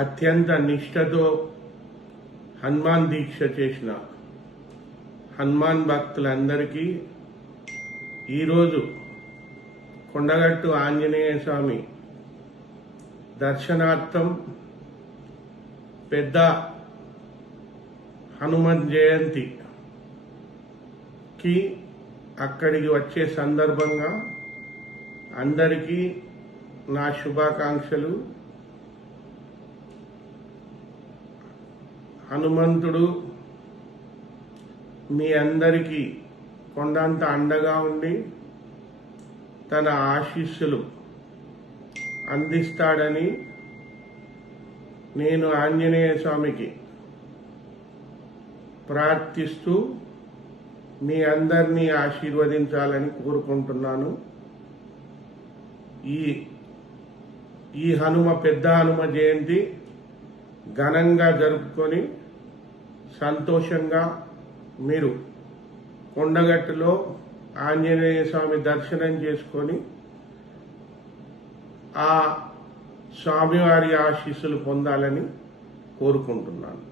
అత్యంత నిష్ఠతో హనుమాన్ దీక్ష చేసిన హనుమాన్ భక్తులందరికీ ఈరోజు కొండగట్టు ఆంజనేయ స్వామి దర్శనార్థం పెద్ద హనుమన్ జయంతికి అక్కడికి వచ్చే సందర్భంగా అందరికీ నా శుభాకాంక్షలు. హనుమంతుడు మీ అందరికీ కొండంత అండగా ఉండి తన ఆశీస్సులు అందిస్తాడని నేను ఆంజనేయ స్వామికి ప్రార్థిస్తూ మీ అందరినీ ఆశీర్వదించాలని కోరుకుంటున్నాను. ఈ పెద్ద హనుమ జయంతి ఘనంగా జరుపుకొని సంతోషంగా మీరు కొండగట్టులో ఆంజనేయ స్వామి దర్శనం చేసుకొని ఆ స్వామివారి ఆశీస్సులు పొందాలని కోరుకుంటున్నాను.